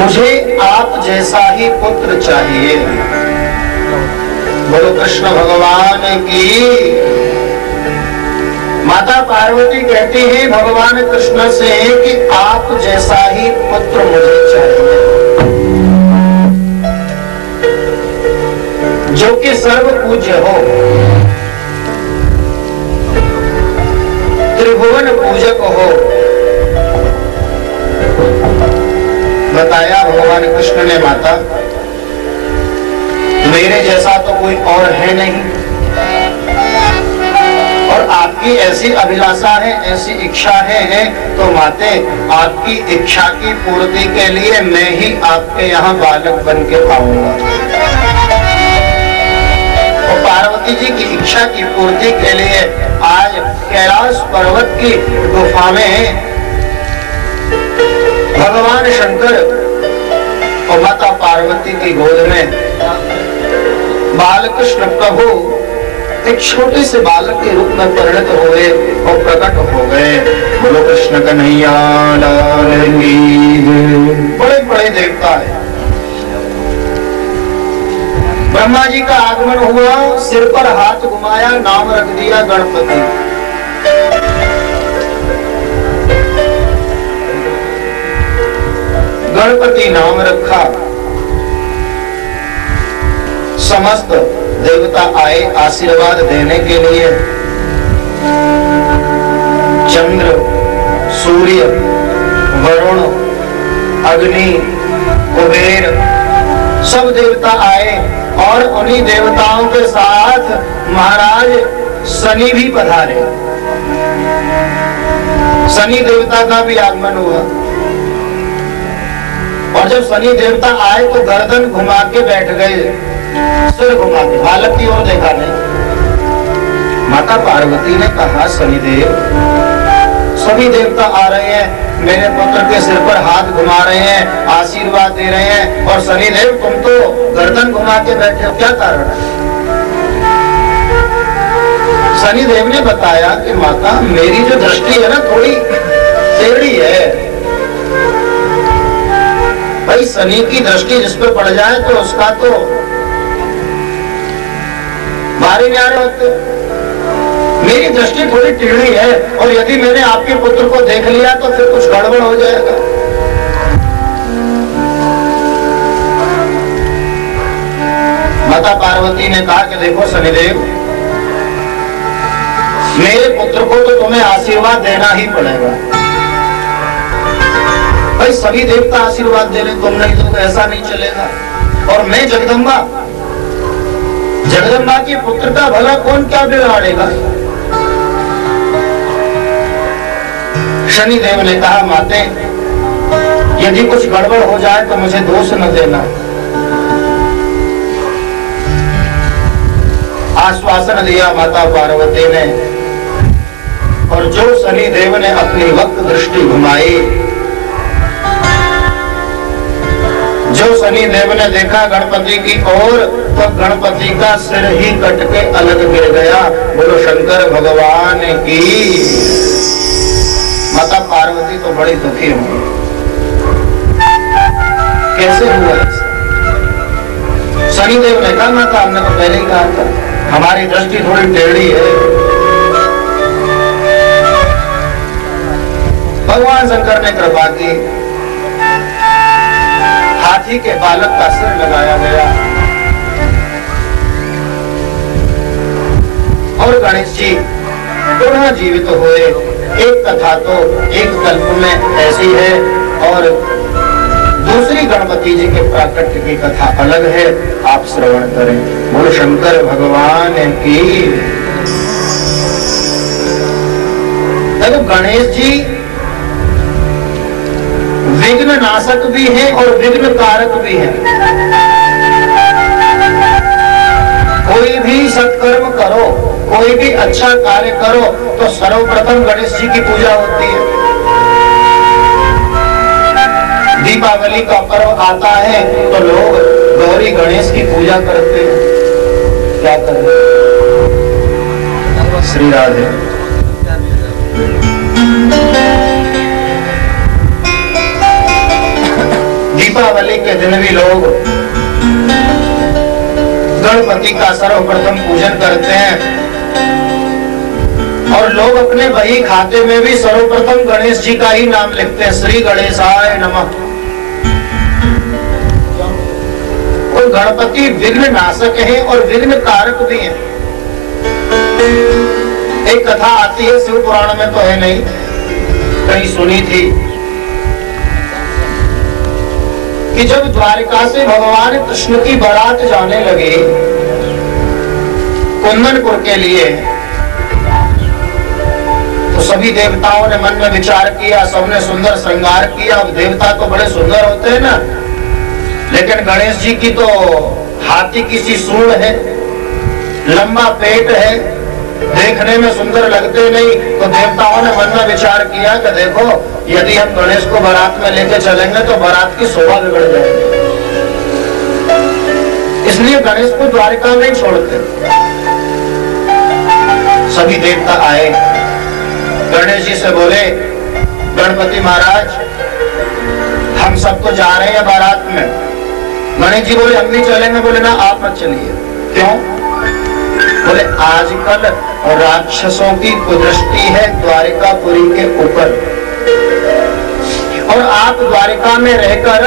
मुझे आप जैसा ही पुत्र चाहिए। बोलो कृष्ण भगवान की। माता पार्वती कहती है भगवान कृष्ण से कि आप जैसा ही पुत्र मुझे चाहिए, जो कि सर्व पूज्य हो, त्रिभुवन पूजक हो। बताया भगवान कृष्ण ने, माता मेरे जैसा तो कोई और है नहीं, और आपकी ऐसी अभिलाषा है, ऐसी इच्छा है, तो माते आपकी इच्छा की पूर्ति के लिए मैं ही आपके यहाँ बालक बन के आऊंगा। तो पार्वती जी की इच्छा की पूर्ति के लिए आज कैलाश पर्वत की गुफा में भगवान शंकर और माता पार्वती की गोद में बालकृष्ण प्रभु एक छोटे से बालक के रूप में परिणत हुए और प्रकट हो गए। बोलो कृष्ण कन्हैया लाल की। बड़े बड़े देवता है। ब्रह्मा जी का आगमन हुआ, सिर पर हाथ घुमाया, नाम रख दिया गणपति। गणपति नाम रखा। समस्त देवता आए आशीर्वाद देने के लिए। चंद्र, सूर्य, वरुण, अग्नि, कुबेर सब देवता आए, और उन्हीं देवताओं के साथ महाराज शनि भी पधारे। शनि देवता का भी आगमन हुआ, और जब शनि देवता आए तो गर्दन घुमा के बैठ गए, सिर घुमा के, बालक की ओर देखा नहीं। माता पार्वती ने कहा शनिदेव, सभी देवता आ रहे हैं, मेरे पुत्र के सिर पर हाथ घुमा रहे हैं, आशीर्वाद दे रहे हैं, और शनिदेव तुम तो गर्दन घुमा के बैठे हो, क्या कारण है? शनिदेव ने बताया कि माता मेरी जो दृष्टि है ना थोड़ी टेढ़ी है। भाई शनि की दृष्टि जिस पे पड़ जाए तो उसका तो भारी न्यारे होते। मेरी दृष्टि थोड़ी टेढ़ी है, और यदि मैंने आपके पुत्र को देख लिया तो फिर कुछ गड़बड़ हो जाएगा। माता पार्वती ने कहा कि देखो शनिदेव, मेरे पुत्र को तो तुम्हें आशीर्वाद देना ही पड़ेगा। भाई सभी देवता आशीर्वाद दे रहे, तुम नहीं दोगे ऐसा नहीं चलेगा। और मैं जगदम्बा, जगदम्बा के पुत्र का भला कौन क्या बिगाड़ेगा? शनिदेव ने कहा माते यदि कुछ गड़बड़ हो जाए तो मुझे दोष न देना। आश्वासन दिया माता पार्वती ने, और जो शनिदेव ने अपनी वक्त दृष्टि घुमाई, जो शनिदेव ने देखा गणपति की ओर, तो गणपति का सिर ही कट के अलग गिर गया। बोलो शंकर भगवान की। माता पार्वती तो बड़ी दुखी हुई, कैसे हुआ? शनिदेव ने कहा माता हमने तो पहले ही कहा था, हमारी दृष्टि थोड़ी टेढ़ी है। भगवान शंकर ने कृपा की, हाथी के बालक का सिर लगाया गया, और गणेश जी पुनः जीवित हुए। एक कथा तो एक कल्प में ऐसी है, और दूसरी गणपति जी के प्राकट्य की कथा अलग है, आप श्रवण करें। बोलो शंकर भगवान की। देखो गणेश जी विघ्न नाशक भी है और विघ्न कारक भी है। कोई भी सत्कर्म करो, कोई भी अच्छा कार्य करो, तो सर्वप्रथम गणेश जी की पूजा होती है। दीपावली का पर्व आता है तो लोग गौरी गणेश की पूजा करते हैं। क्या करें? श्री राधे। के दिन भी लोग गणपति का सर्वप्रथम पूजन करते हैं और लोग अपने बही खाते में भी सर्वप्रथम गणेश जी का ही नाम लिखते हैं, श्री गणेशाय नमः। और गणपति विघ्न नाशक है और विघ्न कारक भी है। एक कथा आती है, शिव पुराण में तो है नहीं, कहीं सुनी थी कि जब द्वारिका से भगवान कृष्ण की बारात जाने लगे कुंदनपुर के लिए, तो सभी देवताओं ने मन में विचार किया, सबने सुंदर श्रृंगार किया। अब देवता तो बड़े सुंदर होते हैं ना, लेकिन गणेश जी की तो हाथी की सी सूंड है, लंबा पेट है, देखने में सुंदर लगते नहीं। तो देवताओं ने मन में विचार किया कि देखो, यदि हम गणेश को बारात में लेके चलेंगे तो बारात की शोभा बिगड़ जाएगी, इसलिए गणेश को द्वारिका में छोड़ते। सभी देवता आए, गणेश जी से बोले, गणपति महाराज हम सब तो जा रहे हैं बारात में। गणेश जी बोले हम नहीं चलेंगे। बोले ना, आप मत चलिए। क्यों? बोले आजकल राक्षसों की कुदृष्टि है द्वारिकापुरी के ऊपर, और आप द्वारिका में रहकर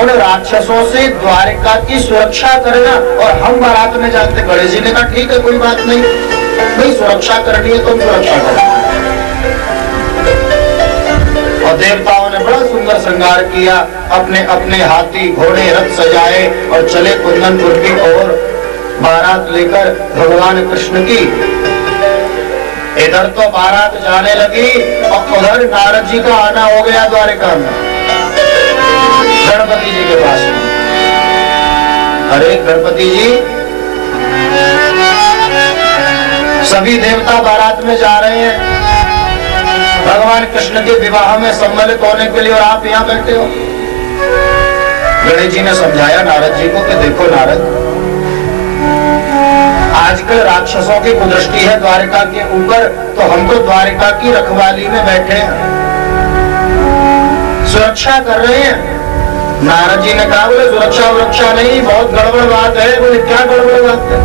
उन राक्षसों से द्वारिका की सुरक्षा करना, और हम बारात में जाते। गणेश जी ने कहा ठीक है, कोई बात नहीं भाई, सुरक्षा करनी है तो हम सुरक्षा करें। और देवताओं ने बड़ा सुंदर श्रृंगार किया, अपने अपने हाथी घोड़े रथ सजाए और चले कुंदनपुर की ओर बारात लेकर भगवान कृष्ण की। इधर तो बारात जाने लगी और उधर नारद जी का आना हो गया द्वारिका में गणपति जी के पास में। अरे गणपति जी, सभी देवता बारात में जा रहे हैं भगवान कृष्ण के विवाह में सम्मिलित होने के लिए, और आप यहाँ बैठे हो। गणेश जी ने समझाया नारद जी को कि देखो नारद, आजकल राक्षसों की कुदृष्टि है द्वारिका के ऊपर, तो हम तो द्वारिका की रखवाली में बैठे हैं, सुरक्षा कर रहे हैं। नारद जी ने कहा बोले सुरक्षा नहीं, बहुत गड़बड़ बात है। बोले क्या गड़बड़ बात है?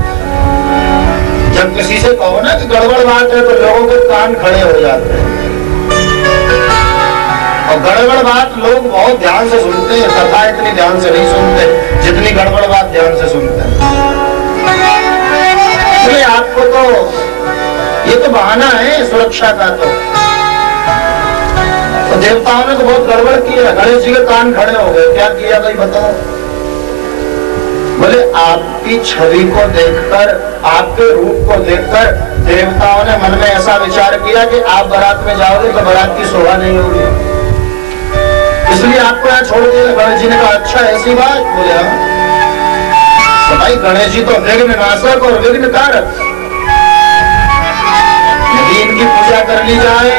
जब किसी से कहो ना कि गड़बड़ बात है तो लोगों के कान खड़े हो जाते हैं, और गड़बड़ बात लोग बहुत ध्यान से सुनते हैं, कथा इतनी ध्यान से नहीं सुनते जितनी गड़बड़ बात ध्यान से सुनते हैं। इसलिए आपको तो ये तो बहाना है सुरक्षा का। तो देवताओं ने तो बहुत गड़बड़ किया, गणेश जी के कान खड़े हो गए। क्या किया भाई बताओ? बोले आपकी छवि को देखकर, आपके रूप को देखकर देवताओं ने मन में ऐसा विचार किया कि आप बारात में जाओगे तो बारात की शोभा नहीं होगी, इसलिए आपको यहाँ छोड़ दिया। गणेश जी ने कहा अच्छा ऐसी बात? बोले हाँ। तो भाई गणेश जी तो विघ्न नाशक और विघ्न कारक, यदि इनकी पूजा कर ली जाए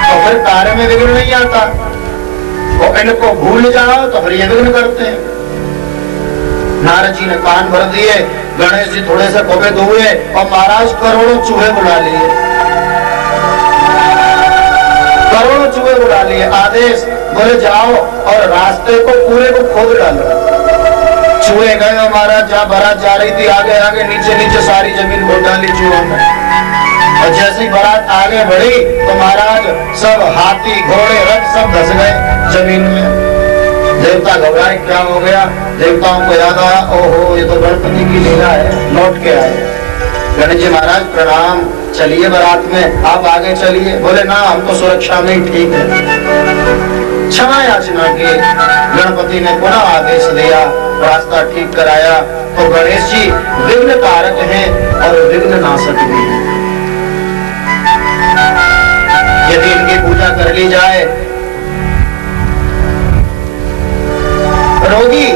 तो फिर कार्य में विघ्न नहीं आता, और इनको भूल जाओ तो फिर ये विघ्न करते हैं। नारद जी ने कान भर दिए, गणेश जी थोड़े से कोपित हुए और महाराज करोड़ों चूहे बुला लिए, करोड़ों चूहे बुला लिए। आदेश, बोले जाओ और रास्ते को पूरे को खोद डालो। चूहे गए महाराज, जहाँ बारात जा रही थी आगे आगे नीचे नीचे सारी जमीन खोद डाली चूहों ने, और जैसे ही बारात आगे बढ़ी तो महाराज सब हाथी घोड़े रथ सब धस गए जमीन में। देवता घबराए, क्या हो गया? देवताओं को याद आया, ओहो ये तो गणपति की लीला है। लौट के आए, गणेश जी महाराज प्रणाम, चलिए बारात में, आप आगे चलिए। बोले ना, हम तो सुरक्षा में ही ठीक है। क्षमा याचना की, गणपति ने पुनः आदेश दिया, रास्ता ठीक कराया। तो गणेश जी विघ्न कारक हैं और विघ्न नाशक भी हैं। यदि इनकी पूजा कर ली जाए, रोगी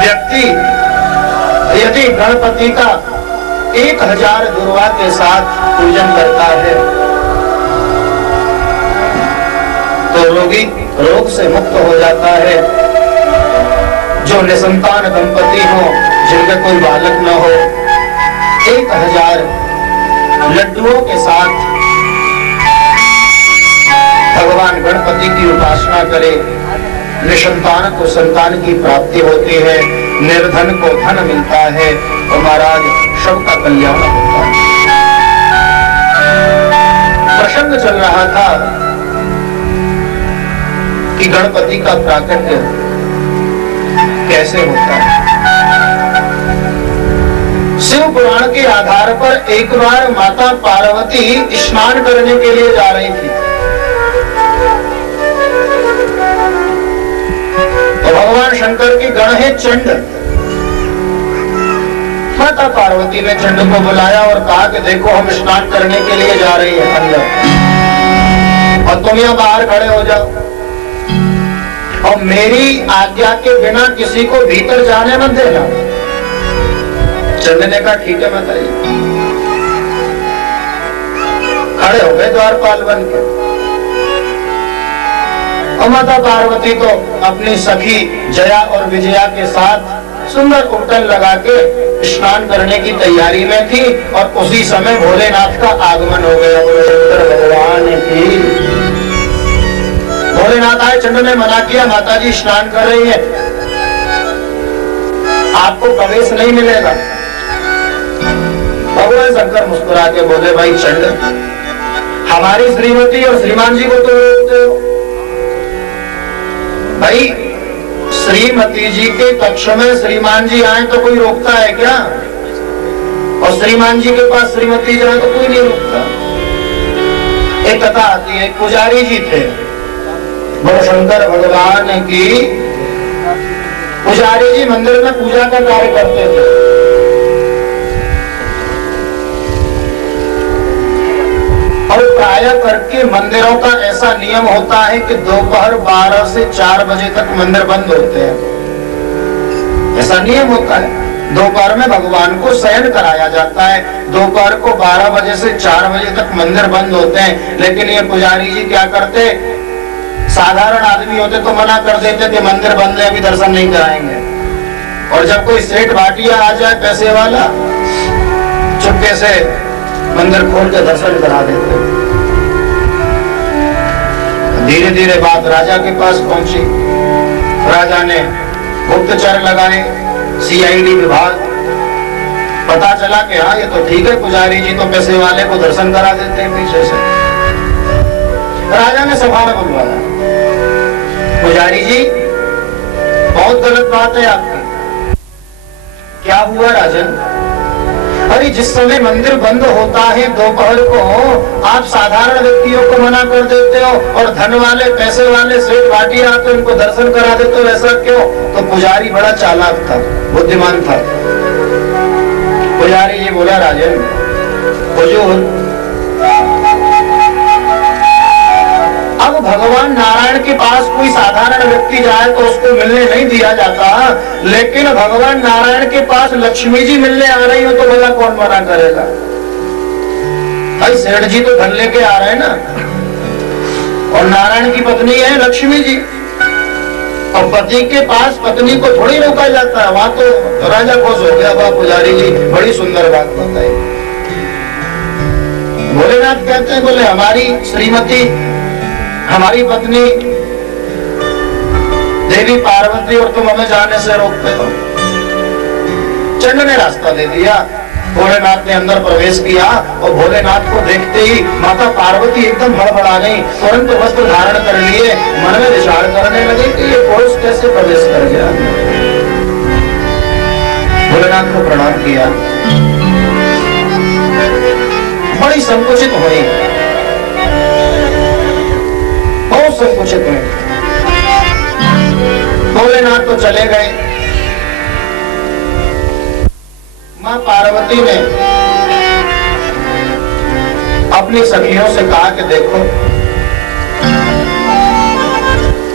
व्यक्ति यदि गणपति का 1000 दुर्वा के साथ पूजन करता है तो रोगी रोग से मुक्त हो जाता है। जो निसंतान दंपति हो, जिनका कोई बालक न हो, 1000 लड्डुओं के साथ भगवान गणपति की उपासना करे निसंतान को संतान की प्राप्ति होती है, निर्धन को धन मिलता है और महाराज सबका कल्याण होता है। प्रसंग चल रहा था कि गणपति का प्राकट्य कैसे होता है। शिव पुराण के आधार पर एक बार माता पार्वती स्नान करने के लिए जा रही थी, तो भगवान शंकर के गण है चंड। माता पार्वती ने चंड को बुलाया और कहा कि देखो हम स्नान करने के लिए जा रही हैं अंदर, और तुम यहाँ बाहर खड़े हो जाओ और मेरी आज्ञा के बिना किसी को भीतर जाने मत देना। चंड ने कहा ठीक है माता जी। खड़े हो गए द्वारपाल बन के, और माता पार्वती तो अपनी सखी जया और विजया के साथ सुंदर उपटन लगा के स्नान करने की तैयारी में थी, और उसी समय भोलेनाथ का आगमन हो गया। बोलो शंकर भगवान की। भोलेनाथ आए, चंड ने मना किया, माता जी स्नान कर रही है, आपको प्रवेश नहीं मिलेगा। भगवान शंकर मुस्कुरा के बोले भाई चंड, हमारी श्रीमती और श्रीमान जी को तो रोकते हो। भाई श्रीमती जी के कक्ष में श्रीमान जी आए तो कोई रोकता है क्या? और श्रीमान जी के पास श्रीमती जाए तो कोई नहीं रोकता। एक कथा आती है, पुजारी जी थे, बोलो शंकर भगवान की। पुजारी जी मंदिर में पूजा का कार्य करते थे। और प्रायः करके मंदिरों का ऐसा नियम होता है कि दोपहर 12 से 4 बजे तक मंदिर बंद होते हैं। ऐसा नियम होता है। दोपहर में भगवान को शयन कराया जाता है, दोपहर को 12 बजे से 4 बजे तक मंदिर बंद होते हैं। लेकिन ये पुजारी जी क्या करते, साधारण आदमी होते तो मना कर देते कि मंदिर बंद है, अभी दर्शन नहीं कराएंगे। और जब कोई सेठ भाटिया आ जाए पैसे वाला, चुपके से मंदिर खोल के दर्शन करा देते। धीरे धीरे बात राजा के पास पहुंची। राजा ने गुप्तचर लगाए, सीआईडी विभाग। पता चला कि हाँ ये तो ठीक है, पुजारी जी तो पैसे वाले को दर्शन करा देते हैं पीछे से। राजा ने सभा में बुलवाया, पुजारी जी बहुत गलत बात है आपकी। क्या हुआ राजन? अरे जिस समय मंदिर बंद होता है दोपहर को, आप साधारण व्यक्तियों को मना कर देते हो और धन वाले पैसे वाले सेठ भाटिया आते उनको दर्शन करा देते हो, ऐसा क्यों? तो पुजारी बड़ा चालाक था, बुद्धिमान था। पुजारी जी बोला राजन, हुजूर अब भगवान नारायण के पास कोई साधारण व्यक्ति जाए तो उसको मिलने नहीं दिया जाता, लेकिन भगवान नारायण के पास लक्ष्मी जी मिलने आ रही हो तो भला कौन मना करेगा? भाई सेठ जी तो धन लेके आ रहे हैं ना, और नारायण की पत्नी है लक्ष्मी जी, और पति के पास पत्नी को थोड़ी रोका जाता है। वहां तो राजा खुश हो गया, वाह पुजारी जी बड़ी सुंदर बात बताई। भोलेनाथ कहते हैं, बोले हमारी श्रीमती, हमारी पत्नी देवी पार्वती, और तुम हमें जाने से रोकते हो। चंड ने रास्ता दे दिया, भोलेनाथ ने अंदर प्रवेश किया, और भोलेनाथ को देखते ही माता पार्वती एकदम हड़बड़ा गई, तुरंत वस्त्र धारण कर लिए, मन में विचार करने लगे कि ये पुरुष कैसे प्रवेश कर गया। भोलेनाथ को प्रणाम किया, बड़ी संकुचित हुई, बहुत संकुचित हुई। भोलेनाथ तो चले गए। मां पार्वती ने अपनी सखियों से कहा कि देखो,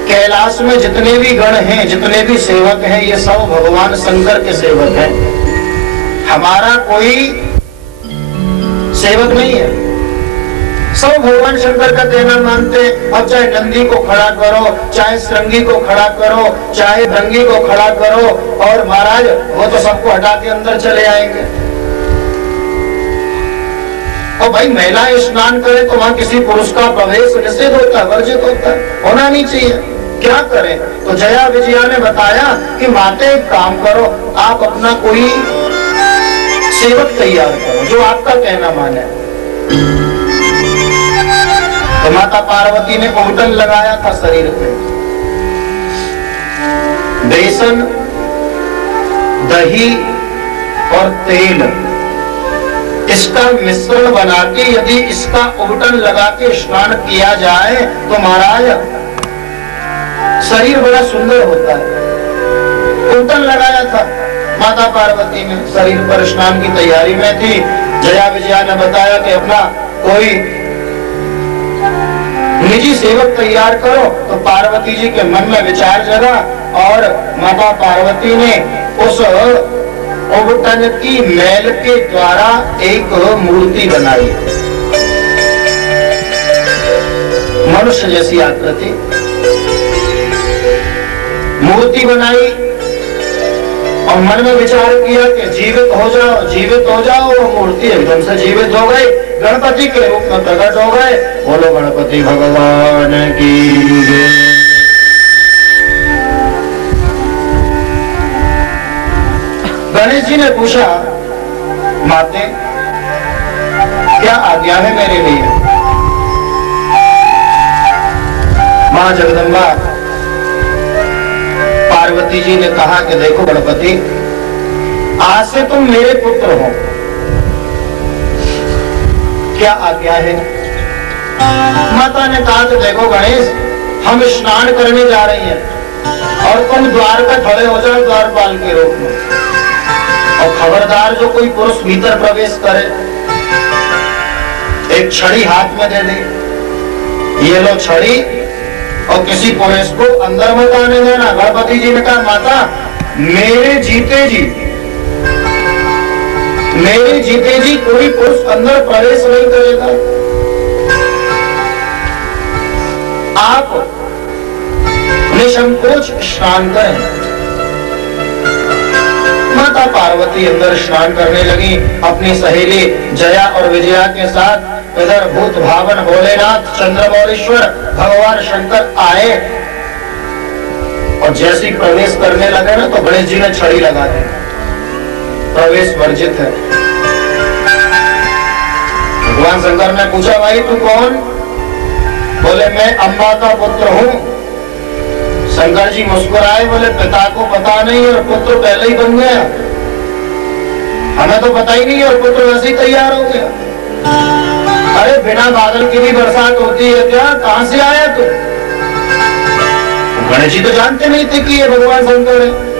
कैलाश में जितने भी गण हैं, जितने भी सेवक हैं, ये सब भगवान शंकर के सेवक हैं। हमारा कोई सेवक नहीं है, सब भगवान शंकर का कहना मानते हैं। अब चाहे नंदी को खड़ा करो, चाहे श्रृंगी को खड़ा करो, चाहे भृंगी को खड़ा करो, और महाराज वो तो सबको हटा के अंदर चले आएंगे। और भाई महिलाएं स्नान करे तो वहां किसी पुरुष का प्रवेश निषेध होता है, वर्जित होता है, होना नहीं चाहिए। क्या करें? तो जया विजया ने बताया कि माते एक काम करो, आप अपना कोई सेवक तैयार करो जो आपका कहना माने। तो माता पार्वती ने ओवटन लगाया था शरीर पे, बेसन, दही और तेल, इसका मिश्रण बना के यदि इसका ओवटन लगा के स्नान किया जाए तो महाराज शरीर बड़ा सुंदर होता है। ओवटन लगाया था माता पार्वती ने, शरीर पर स्नान की तैयारी में थी। जया विजया ने बताया कि अपना कोई निजी सेवक तैयार करो। तो पार्वती जी के मन में विचार जगा और माता पार्वती ने उस ओवटन की मैल के द्वारा एक मूर्ति बनाई, मनुष्य जैसी आकृति मूर्ति बनाई और मन में विचार किया कि जीवित हो जाओ, जीवित हो जाओ। वो मूर्ति एकदम से जीवित हो गई, गणपति के रूप में प्रकट हो गए। बोलो गणपति भगवान की जय। गणेश जी ने पूछा, माते क्या आज्ञा है मेरे लिए? मां जगदम्बा पार्वती जी ने कहा कि देखो गणपति, आज से तुम मेरे पुत्र हो, क्या आज्ञा है? माता ने कहा कि देखो गणेश, हम स्नान करने जा रही हैं और तुम द्वार पे खड़े हो जाओ द्वारपाल के रूप में, और खबरदार जो कोई पुरुष भीतर प्रवेश करे एक छड़ी हाथ में दे दे, ये लो छड़ी, और किसी पुरुष को अंदर मत आने देना। गणपति जी ने कहा, माता मेरे जीते जी कोई पुरुष अंदर प्रवेश नहीं करेगा। आप निसंकोच स्नान करें। माता पार्वती अंदर स्नान करने लगी अपनी सहेली जया और विजया के साथ। इधर भूत भावन भोलेनाथ चंद्रमौलेश्वर भगवान शंकर आए और जैसे ही प्रवेश करने लगे ना तो गणेश जी ने छड़ी लगा दी, प्रवेश वर्जित है। भगवान शंकर ने पूछा, भाई तू कौन? बोले मैं अम्बा का पुत्र हूँ। शंकर जी मुस्कुराए, बोले पिता को पता नहीं और पुत्र पहले ही बन गया, हमें तो पता ही नहीं और पुत्र वैसे ही तैयार हो गया। अरे बिना बादल की भी बरसात होती है क्या? कहां से आया तू? गणेश जी तो जानते नहीं थे कि ये भगवान शंकर है।